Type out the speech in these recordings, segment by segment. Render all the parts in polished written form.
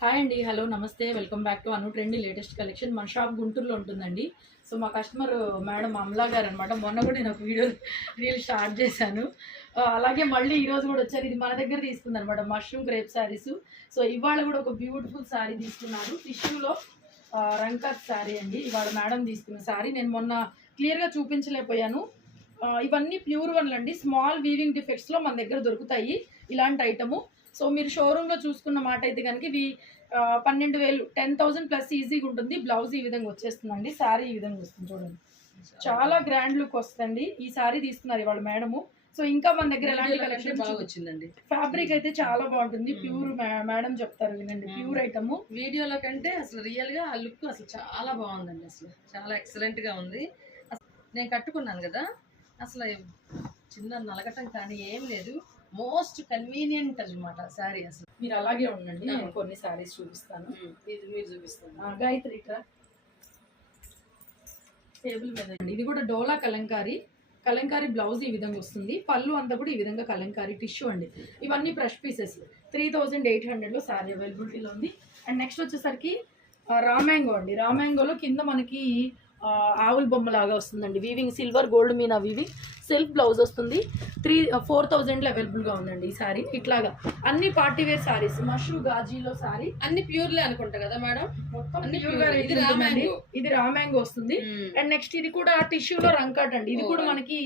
Hi అండి, hello, నమస్తే, welcome back to Anu trendy latest collection. మన షాప్ గుంటూరులో ఉంటుందండి. సో మా కస్టమర్ మేడం అమలా గారు అనమాట. మొన్న కూడా నేను ఒక రీల్ స్టార్ట్ చేశాను. అలాగే మళ్ళీ ఈరోజు కూడా వచ్చారు. ఇది మన దగ్గర తీసుకుంది అనమాట, మష్రూమ్ క్రేప్ శారీస్. సో ఇవాళ కూడా ఒక బ్యూటిఫుల్ శారీ తీసుకున్నారు, టిష్యూలో రంకత్ శారీ అండి. ఇవాళ మేడం తీసుకున్న శారీ నేను మొన్న క్లియర్గా చూపించలేకపోయాను. ఇవన్నీ ప్యూర్ వన్లు అండి, స్మాల్ వీవింగ్ డిఫెక్ట్స్లో మన దగ్గర దొరుకుతాయి ఇలాంటి ఐటము. సో మీరు షోరూంలో చూసుకున్న మాట అయితే కనుక ఇవి 12,000 10,000 ప్లస్ ఈజీగా ఉంటుంది. బ్లౌజ్ ఈ విధంగా వచ్చేస్తుందండి, శారీ ఈ విధంగా వస్తుంది చూడండి. చాలా గ్రాండ్ లుక్ వస్తుంది. ఈ శారీ తీసుకున్నారు ఇవాళ మేడము. సో ఇంకా మన దగ్గర ఎలాంటి కలెక్షన్ బాగా వచ్చిందండి. ఫ్యాబ్రిక్ అయితే చాలా బాగుంటుంది, ప్యూర్ మేడం చెప్తారు వినండి, ప్యూర్ ఐటమ్. వీడియోలో కంటే అసలు రియల్ గా ఆ లుక్ అసలు చాలా బాగుందండి, అసలు చాలా ఎక్సలెంట్ గా ఉంది. నేను కట్టుకున్నాను కదా, అసలు చిన్న నలగటం కానీ ఏం లేదు, మోస్ట్ కన్వీనియంట్ అనమాట శారీ. అసలు మీరు అలాగే ఉండండి, నేను కొన్ని శారీస్ చూపిస్తాను. ఇది మీరు చూపిస్తాను. గాయత్రి టేబుల్ మీద అండి. ఇది కూడా డోలా కలంకారీ బ్లౌజ్ ఈ విధంగా వస్తుంది. పళ్ళు అంతా కూడా ఈ విధంగా కలంకారీ టిష్యూ అండి. ఇవన్నీ ఫ్రెష్ పీసెస్ 3,800లో శారీ అవైలబిలిటీలో ఉంది. అండ్ నెక్స్ట్ వచ్చేసరికి రామ్యాంగో అండి. రామ్యాంగోలో కింద మనకి ఆవుల బొమ్మ లాగా వస్తుందండి, weaving silver gold Meena weaving, self blouse వస్తుంది. 4,000లో అవైలబుల్గా ఉందండి ఈ శారీ. ఇట్లాగా అన్ని పార్టీ వేర్ శారీస్, మష్రూ గాజీలో శారీ అన్ని ప్యూర్లే అనుకుంటా కదా మేడం, మొత్తం ఇది రామ్యాంగో వస్తుంది. అండ్ నెక్స్ట్ ఇది కూడా టిష్యూలో రంకట్ అండి. ఇది కూడా మనకి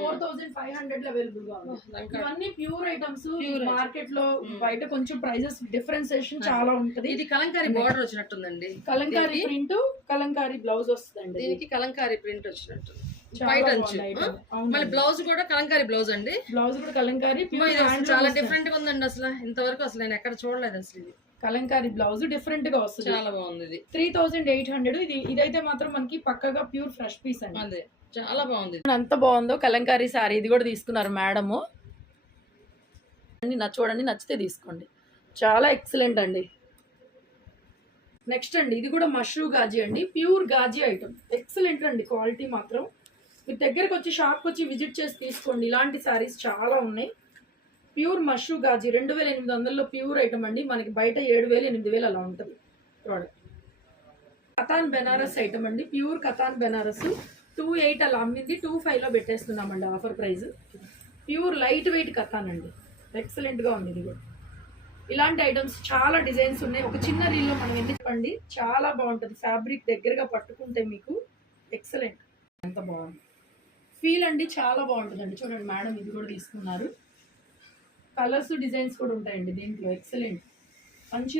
4,500లో అవైలబుల్ గా ఉంది. ఇవన్నీ ప్యూర్ ఐటమ్స్. మార్కెట్ లో బయట కొంచెం ప్రైజెస్ డిఫరెన్సియేషన్ చాలా ఉంటది. ఇది కలంకారీ బార్డర్ వచ్చినట్టుందండి, కలంకారీ ప్రింట్, కలంకారీ బ్లౌజ్ వస్తుందండి. దీనికి కలంకారీ ప్రింట్ వచ్చినట్టు. మళ్ళీ బ్లౌజ్ కూడా కలంకారీ బ్లౌజ్ అండి. బ్లౌజ్ కూడా కలంకారీ, చాలా డిఫరెంట్ గా ఉందండి. అసలు ఇంతవరకు అసలు నేను ఎక్కడ చూడలేదు అసలు. ఇది కలంకారీ బ్లౌజ్ డిఫరెంట్ గా వస్తుంది, చాలా బాగుంది. ఇది 3,800. ఇదైతే మాత్రం మనకి పక్కగా ప్యూర్ ఫ్రెష్ పీస్ అండి. అదే చాలా బాగుంది. ఎంత బాగుందో కలంకారీ సారీ. ఇది కూడా తీసుకున్నారు మేడము. చూడండి, నచ్చితే తీసుకోండి, చాలా ఎక్సలెంట్ అండి. నెక్స్ట్ అండి, ఇది కూడా మష్రూ గాజీ అండి, ప్యూర్ గాజీ ఐటమ్. ఎక్సలెంట్ అండి, క్వాలిటీ మాత్రం. మీ దగ్గరకు వచ్చి షాప్కి వచ్చి విజిట్ చేసి తీసుకోండి. ఇలాంటి శారీస్ చాలా ఉన్నాయి. ప్యూర్ మష్రూ గాజీ 2,800లో ప్యూర్ ఐటమ్ అండి. మనకి బయట 7,000 8,000 అలా ఉంటుంది ప్రోడక్ట్. కతాన్ బెనారస్ ఐటమ్ అండి, ప్యూర్ కతాన్ బెనారస్. 2,800 అలా అమ్మింది, 2,500లో పెట్టేస్తున్నామండి offer price. Pure light weight katan అండి, ఎక్సలెంట్గా ఉంది. ఇది కూడా ఇలాంటి ఐటమ్స్ చాలా డిజైన్స్ ఉన్నాయి. ఒక చిన్న రీల్లో మనం ఎందుకు చెప్పండి, చాలా బాగుంటుంది. ఫ్యాబ్రిక్ దగ్గరగా పట్టుకుంటే మీకు ఎక్సలెంట్, ఎంత బాగుంది ఫీల్ అండి, చాలా బాగుంటుందండి. చూడండి మేడం ఇది కూడా తీసుకున్నారు. కలర్స్ డిజైన్స్ కూడా ఉంటాయండి దీంట్లో, ఎక్సలెంట్. మంచి